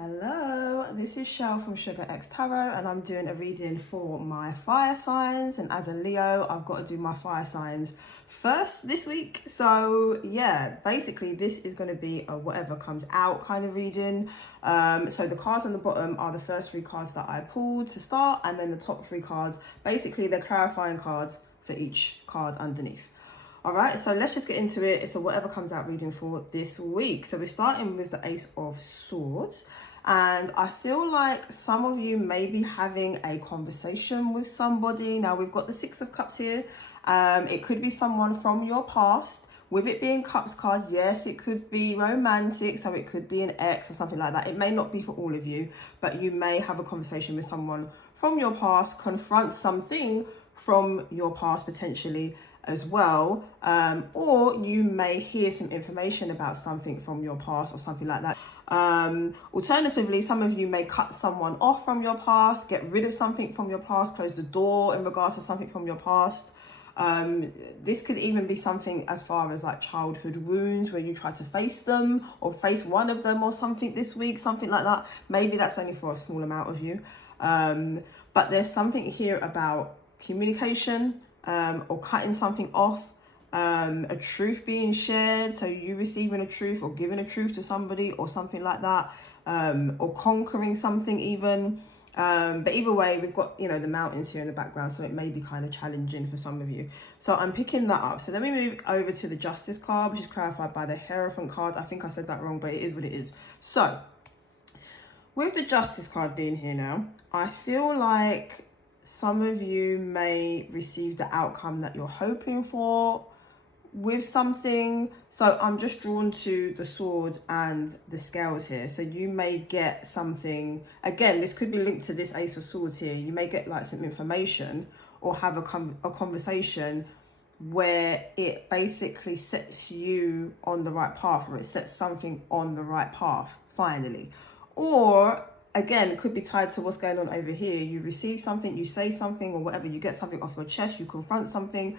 Hello, this is Shell from Sugar X Tarot, and I'm doing a reading for my fire signs. And as a Leo, I've got to do my fire signs first this week. So yeah, basically this is going to be a whatever comes out kind of reading. So the cards on the bottom are the first three cards that I pulled to start, and then the top three cards, basically they're clarifying cards for each card underneath. All right, so let's just get into it. It's a whatever comes out reading for this week. So we're starting with the Ace of Swords. And I feel like some of you may be having a conversation with somebody. Now we've got the Six of Cups here. It could be someone from your past. With it being Cups card, yes, it could be romantic. So it could be an ex or something like that. It may not be for all of you, but you may have a conversation with someone from your past, confront something from your past potentially as well, or you may hear some information about something from your past or something like that. Alternatively, some of you may cut someone off from your past, get rid of something from your past, close the door in regards to something from your past. This could even be something as far as like childhood wounds where you try to face them or face one of them or something this week, something like that. Maybe that's only for a small amount of you. But there's something here about communication, or cutting something off, a truth being shared, so you receiving a truth or giving a truth to somebody or something like that, or conquering something even. But either way, we've got, the mountains here in the background, so it may be kind of challenging for some of you. So I'm picking that up. So then we move over to the Justice card, which is clarified by the Hierophant card. I think I said that wrong, but it is what it is. So with the Justice card being here now, I feel like some of you may receive the outcome that you're hoping for with something. So I'm just drawn to the sword and the scales here. So you may get something, again, this could be linked to this Ace of Swords here. You may get like some information or have a conversation where it basically sets you on the right path, or it sets something on the right path finally. Or again, it could be tied to what's going on over here. You receive something, you say something or whatever, you get something off your chest, you confront something,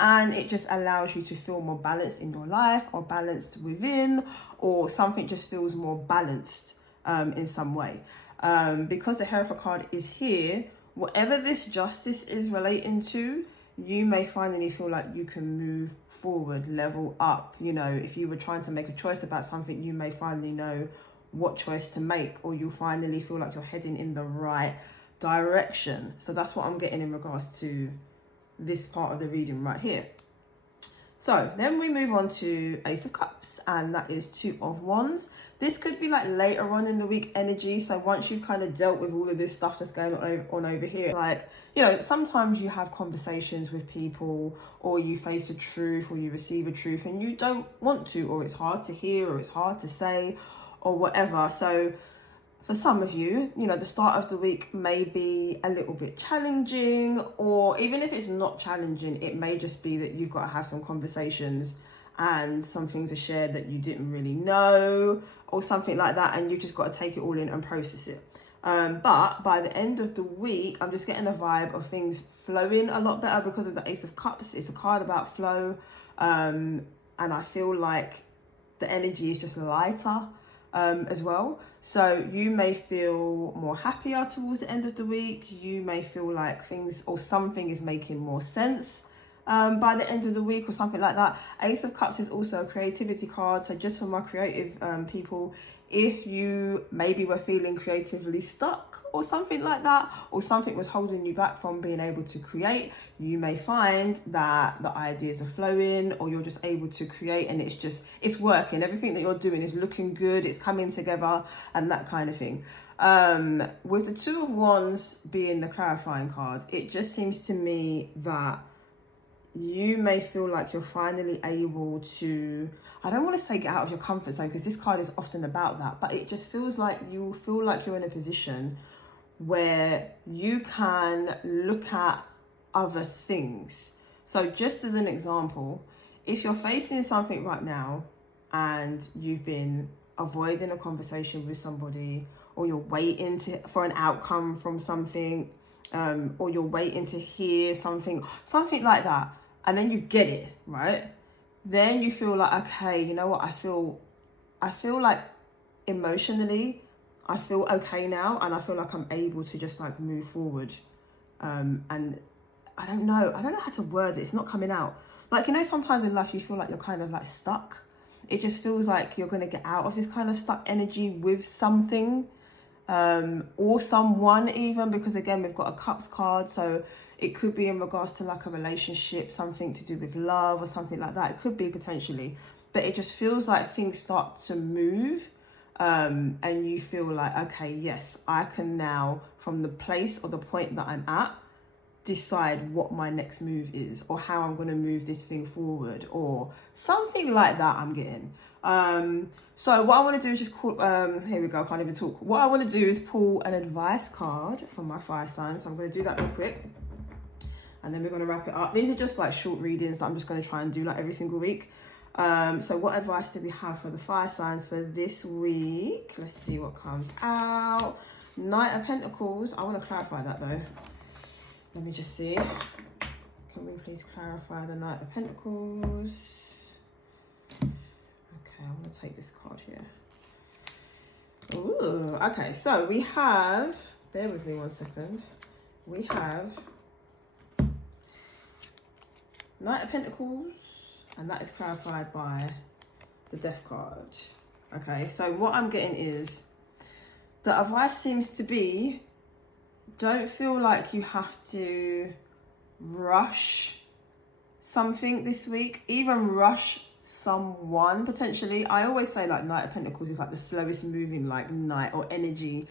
and it just allows you to feel more balanced in your life, or balanced within, or something just feels more balanced in some way. Because the Hierophant card is here, whatever this justice is relating to, you may finally feel like you can move forward, level up. If you were trying to make a choice about something, you may finally know what choice to make, or you'll finally feel like you're heading in the right direction. So that's what I'm getting in regards to this part of the reading right here. So then we move on to Ace of Cups, and that is Two of Wands. This could be like later on in the week energy. So once you've kind of dealt with all of this stuff that's going on over here, like, sometimes you have conversations with people, or you face a truth, or you receive a truth and you don't want to, or it's hard to hear, or it's hard to say, or whatever. So for some of you, the start of the week may be a little bit challenging, or even if it's not challenging, it may just be that you've got to have some conversations and some things are shared that you didn't really know, or something like that, and you've just got to take it all in and process it. But by the end of the week, I'm just getting a vibe of things flowing a lot better because of the Ace of Cups. It's a card about flow, and I feel like the energy is just lighter as well. So you may feel more happier towards the end of the week. You may feel like things or something is making more sense by the end of the week, or something like that. Ace of Cups is also a creativity card. So just for my creative people, if you maybe were feeling creatively stuck or something like that, or something was holding you back from being able to create, you may find that the ideas are flowing, or you're just able to create, and it's working. Everything that you're doing is looking good, it's coming together, and that kind of thing. With the Two of Wands being the clarifying card, it just seems to me that you may feel like you're finally able to, I don't want to say get out of your comfort zone, because this card is often about that, but it just feels like you feel like you're in a position where you can look at other things. So just as an example, if you're facing something right now and you've been avoiding a conversation with somebody, or you're waiting for an outcome from something, or you're waiting to hear something like that, and then you get it, right? Then you feel like, okay, you know what? I feel like emotionally I feel okay now, and I feel like I'm able to just like move forward. And I don't know how to word it. It's not coming out. Like, you know, sometimes in life you feel like you're kind of like stuck. It just feels like you're going to get out of this kind of stuck energy with something, or someone even, because again, we've got a cups card. So it could be in regards to like a relationship, something to do with love or something like that. It could be potentially, but it just feels like things start to move. And you feel like, okay, yes, I can now, from the place or the point that I'm at, decide what my next move is, or how I'm going to move this thing forward, or something like that I'm getting. So what I want to do is just call, here we go, I can't even talk. What I want to do is pull an advice card from my fire sign. So I'm going to do that real quick, and then we're going to wrap it up. These are just like short readings that I'm just going to try and do like every single week. So what advice do we have for the fire signs for this week? Let's see what comes out. Knight of Pentacles. I want to clarify that though. Let me just see. Can we please clarify the Knight of Pentacles? Okay, I want to take this card here. Ooh, okay, so we have, bear with me 1 second. We have Knight of Pentacles, and that is clarified by the Death card. Okay, so what I'm getting is, the advice seems to be, don't feel like you have to rush something this week, even rush someone potentially. I always say like Knight of Pentacles is like the slowest moving like knight or energy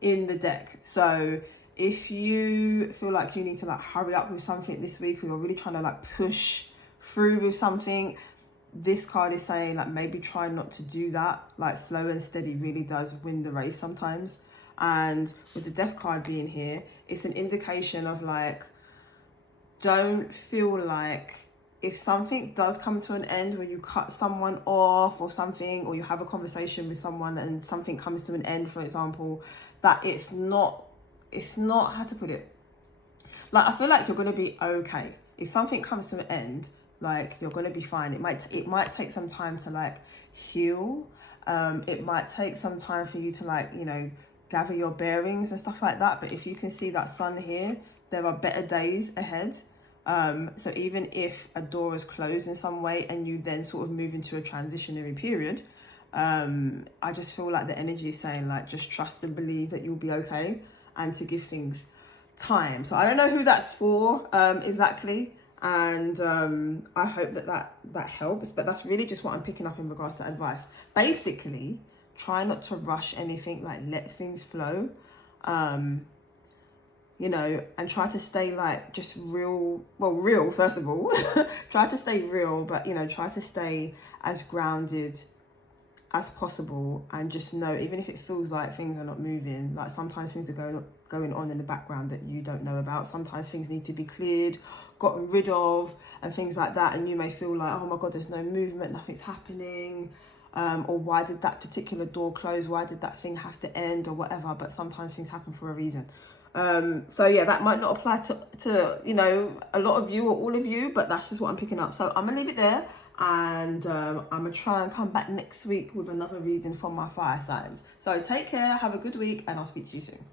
in the deck. So if you feel like you need to like hurry up with something this week, or you're really trying to like push through with something, this card is saying like maybe try not to do that. Like slow and steady really does win the race sometimes. And with the Death card being here, it's an indication of like, don't feel like if something does come to an end, where you cut someone off or something, or you have a conversation with someone and something comes to an end, for example, that it's not, how to put it, like, I feel like you're going to be okay. If something comes to an end, like, you're going to be fine. It might take some time to like heal. It might take some time for you to like, you know, gather your bearings and stuff like that. But if you can see that sun here, there are better days ahead. So even if a door is closed in some way and you then sort of move into a transitionary period, I just feel like the energy is saying like, just trust and believe that you'll be okay, and to give things time. So I don't know who that's for exactly, and I hope that helps, but that's really just what I'm picking up in regards to advice. Basically, try not to rush anything, like let things flow, you know, and try to stay like just real first of all. Try to stay real, but you know, try to stay as grounded as possible, and just know, even if it feels like things are not moving, like sometimes things are going on in the background that you don't know about. Sometimes things need to be cleared, gotten rid of, and things like that, and you may feel like, oh my god, there's no movement, nothing's happening, or why did that particular door close, why did that thing have to end, or whatever. But sometimes things happen for a reason. So yeah, that might not apply to you know, a lot of you or all of you, but that's just what I'm picking up. So I'm gonna leave it there, and I'm gonna try and come back next week with another reading from my fire signs. So take care, have a good week, and I'll speak to you soon.